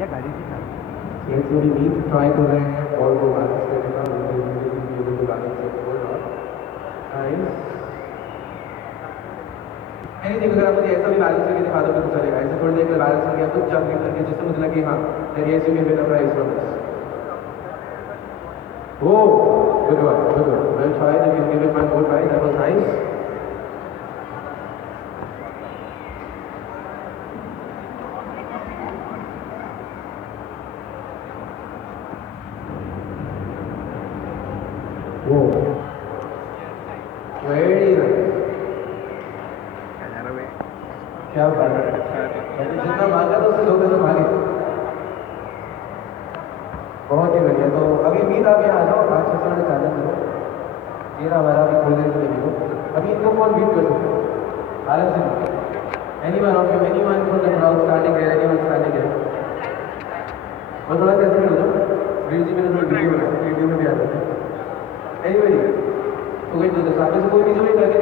या गाड़ी से था Let's very neat try कर रहे हैं बॉल को बैलेंस करने का able to balance it or not. Nice. Anything अगर आप मुझे ऐसा भी बैलेंस करके दिखा दो तो चलेगा. ऐसे थोड़ी देर के बैलेंस करके आप कुछ जंप करके जिससे मुझे लगे हाँ then yes you can win a prize from this. Oh, good one, good one. Well tried. You can give it one more try. That was nice. Whoa. Very nice. क्या बात है जितना मांगा था उससे 2 पैसे मांगे बहुत ही बढ़िया तो अभी उम्मीद आप यहाँ आ जाओ 5-6 मिनट चालू करो ये रहा हमारा अभी थोड़ी देर के लिए अभी इनको कौन बीट कर सकते हो आराम से anyone of you anyone from the crowd standing there anyone standing there और थोड़ा सा ऐसे कर दो रील जी मैंने वीडियो में भी आ जाते हैं anybody तो कोई तो सामने से कोई वीडियो नहीं करके